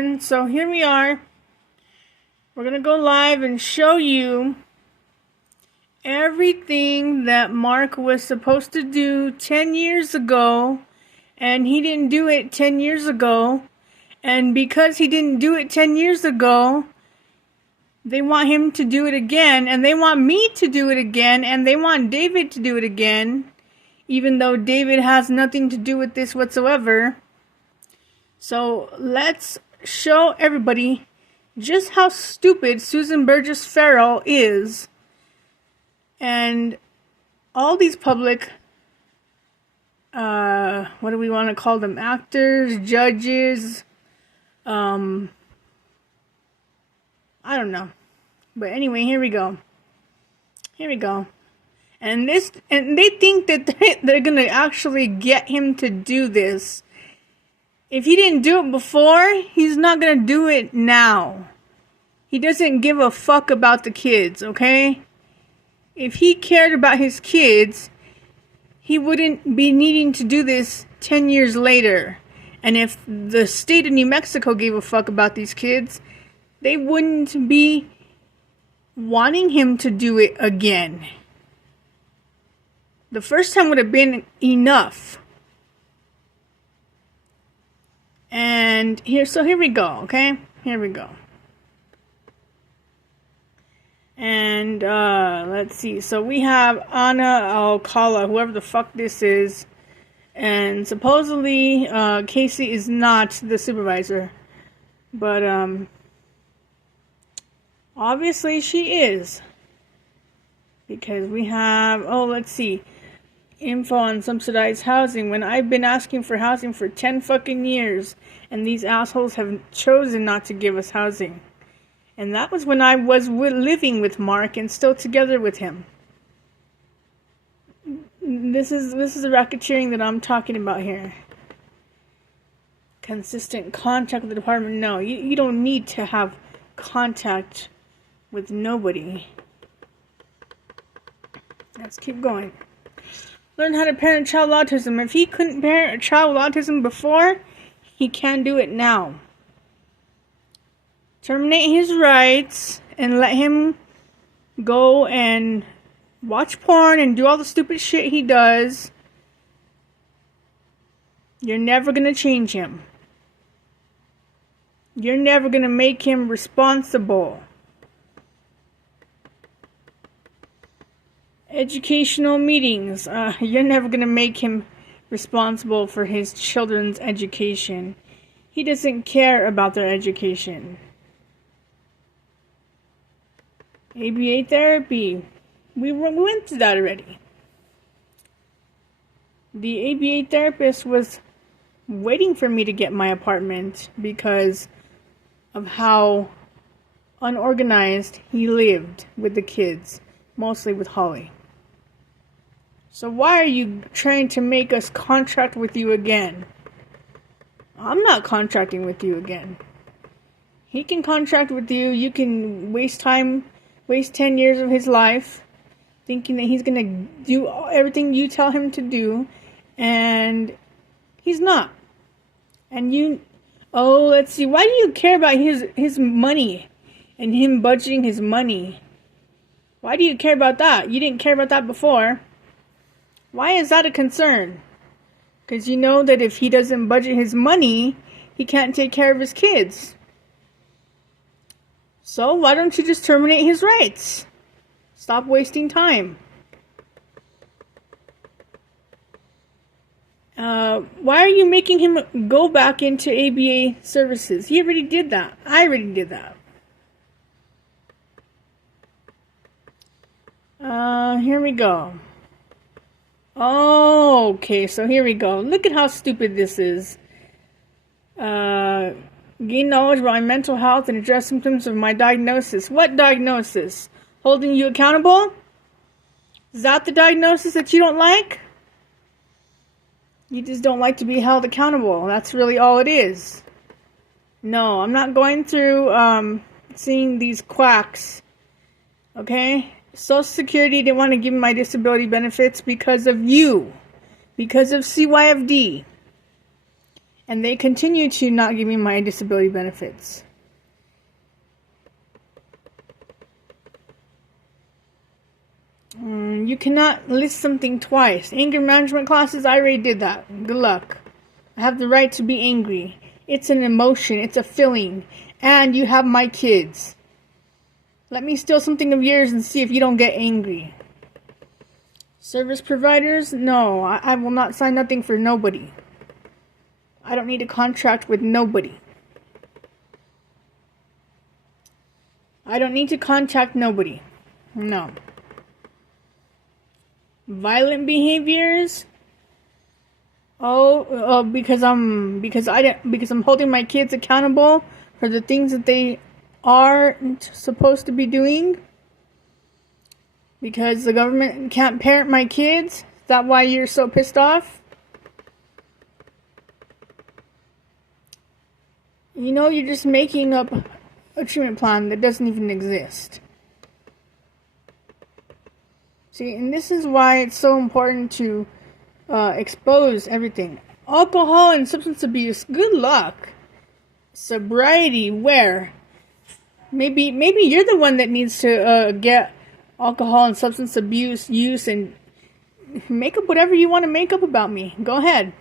everyone. So here we are. We're going to go live and show you everything that Mark was supposed to do 10 years ago, and he didn't do it 10 years ago. And because he didn't do it 10 years ago, they want him to do it again, and they want me to do it again, and they want David to do it again, even though David has nothing to do with this whatsoever. So let's show everybody just how stupid Susan Burgess Farrell is. And all these public, what do we want to call them? Actors, judges, I don't know. But anyway, here we go. And they think that they're going to actually get him to do this. If he didn't do it before, he's not going to do it now. He doesn't give a fuck about the kids, okay? If he cared about his kids, he wouldn't be needing to do this 10 years later. And if the state of New Mexico gave a fuck about these kids, they wouldn't be wanting him to do it again. The first time would have been enough. And here we go, okay? Here we go. And let's see. So we have Ana Alcala, whoever the fuck this is. And supposedly Casey is not the supervisor. But obviously she is. Because we have, let's see. Info on subsidized housing, when I've been asking for housing for 10 fucking years, and these assholes have chosen not to give us housing. And that was when I was living with Mark and still together with him. This is the racketeering that I'm talking about here. Consistent contact with the department. No, you don't need to have contact with nobody. Let's keep going. Learn how to parent a child with autism. If he couldn't parent a child with autism before, he can do it now. Terminate his rights and let him go and watch porn and do all the stupid shit he does. You're never going to change him. You're never going to make him responsible. Educational meetings. You're never going to make him responsible for his children's education. He doesn't care about their education. ABA therapy. We went through that already. The ABA therapist was waiting for me to get my apartment because of how unorganized he lived with the kids, mostly with Holly. So why are you trying to make us contract with you again? I'm not contracting with you again. He can contract with you. You can waste 10 years of his life thinking that he's going to do everything you tell him to do, and he's not. And let's see, why do you care about his money and him budgeting his money? Why do you care about that? You didn't care about that before. Why is that a concern? Because you know that if he doesn't budget his money, he can't take care of his kids. So why don't you just terminate his rights? Stop wasting time. Why are you making him go back into ABA services? He already did that. I already did that. Here we go. Oh, okay, so here we go. Look at how stupid this is. Gain knowledge about my mental health and address symptoms of my diagnosis. What diagnosis? Holding you accountable? Is that the diagnosis that you don't like? You just don't like to be held accountable. That's really all it is. No, I'm not going through seeing these quacks. Okay? Social Security didn't want to give me my disability benefits because of you. Because of CYFD. And they continue to not give me my disability benefits. You cannot list something twice. Anger management classes, I already did that. Good luck. I have the right to be angry. It's an emotion. It's a feeling. And you have my kids. Let me steal something of yours and see if you don't get angry. Service providers? No, I will not sign nothing for nobody. I don't need a contract with nobody. I don't need to contact nobody. No. Violent behaviors? Because I'm holding my kids accountable for the things that they aren't supposed to be doing. Because the government can't parent my kids. Is that why you're so pissed off? You know, you're just making up a treatment plan that doesn't even exist. See, and this is why it's so important to expose everything. Alcohol and substance abuse, good luck. Sobriety, where? Maybe you're the one that needs to get alcohol and substance abuse use and make up whatever you want to make up about me. Go ahead.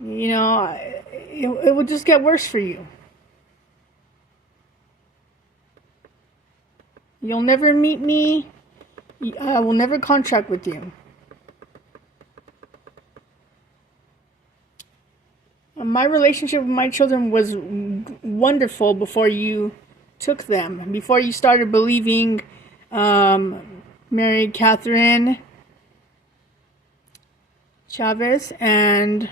You know, it will just get worse for you. You'll never meet me. I will never contract with you. My relationship with my children was wonderful before you took them. Before you started believing Mary Catherine Chavez and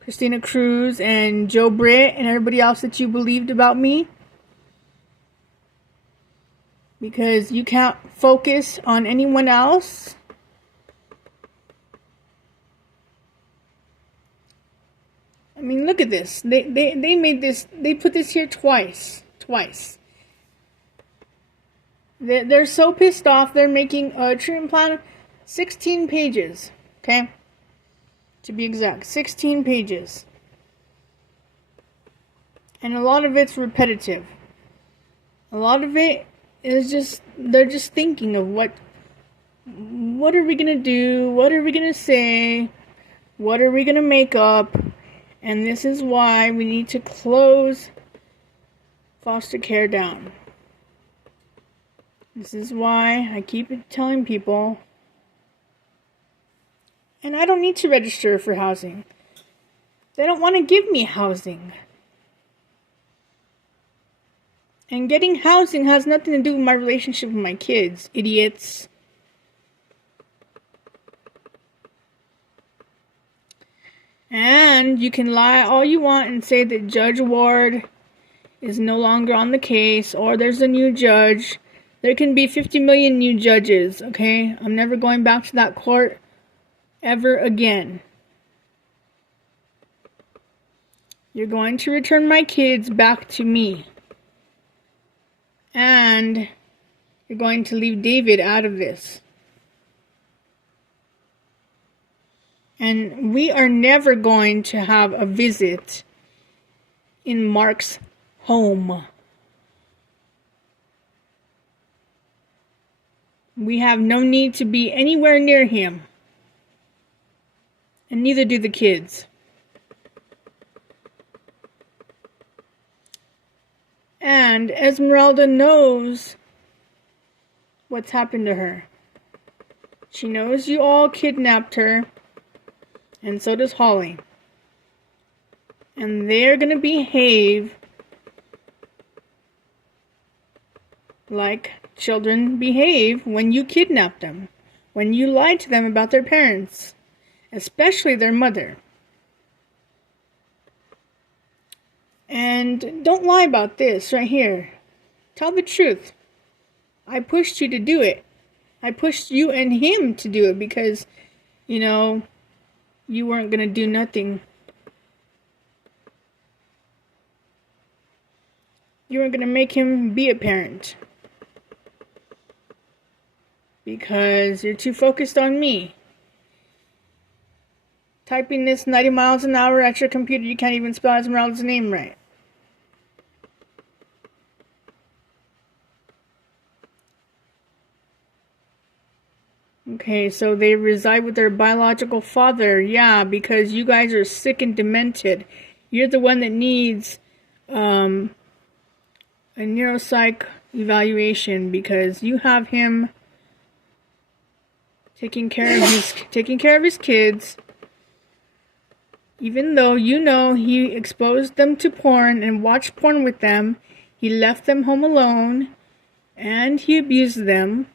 Christina Cruz and Joe Britt and everybody else that you believed about me. Because you can't focus on anyone else. I mean, look at this. They made this, they put this here twice. They're so pissed off, they're making a treatment plan, 16 pages, okay? To be exact, 16 pages. And a lot of it's repetitive. A lot of it is just, they're just thinking of what are we going to do? What are we going to say? What are we going to make up? And this is why we need to close foster care down. This is why I keep telling people, and I don't need to register for housing. They don't want to give me housing. And getting housing has nothing to do with my relationship with my kids, idiots. And you can lie all you want and say that Judge Ward is no longer on the case, or there's a new judge. There can be 50 million new judges, okay? I'm never going back to that court ever again. You're going to return my kids back to me. And you're going to leave David out of this. And we are never going to have a visit in Mark's home. We have no need to be anywhere near him. And neither do the kids. And Esmeralda knows what's happened to her. She knows you all kidnapped her. And so does Holly. And they're going to behave like children behave when you kidnap them. When you lie to them about their parents. Especially their mother. And don't lie about this right here. Tell the truth. I pushed you to do it. I pushed you and him to do it because, you know, you weren't going to do nothing. You weren't going to make him be a parent. Because you're too focused on me. typing this 90 miles an hour at your computer, you can't even spell Esmeralda's name right. Okay, so they reside with their biological father. Yeah, because you guys are sick and demented. You're the one that needs a neuropsych evaluation because you have him taking care of his kids, even though you know he exposed them to porn and watched porn with them. He left them home alone and he abused them.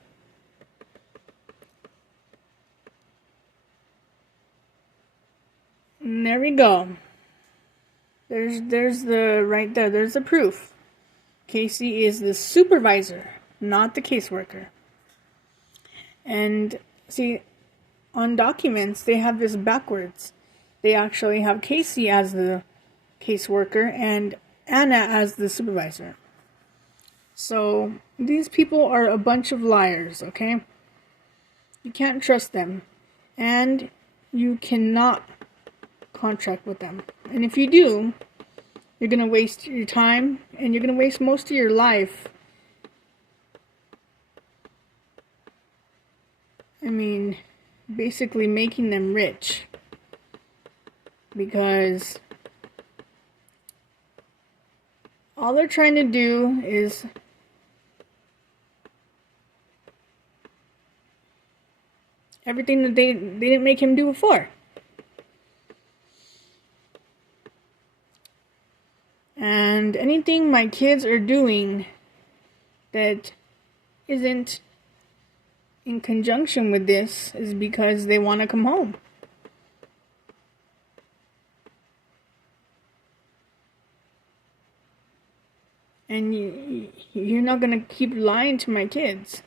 And there we go. There's the right there. There's the proof. Casey is the supervisor, not the caseworker. And see, on documents they have this backwards. They actually have Casey as the caseworker and Anna as the supervisor. So these people are a bunch of liars, okay? You can't trust them. And you cannot contract with them. And if you do, you're going to waste your time and you're going to waste most of your life. I mean, basically making them rich. Because all they're trying to do is everything that they didn't make him do before. And anything my kids are doing that isn't in conjunction with this is because they want to come home. And you're not going to keep lying to my kids.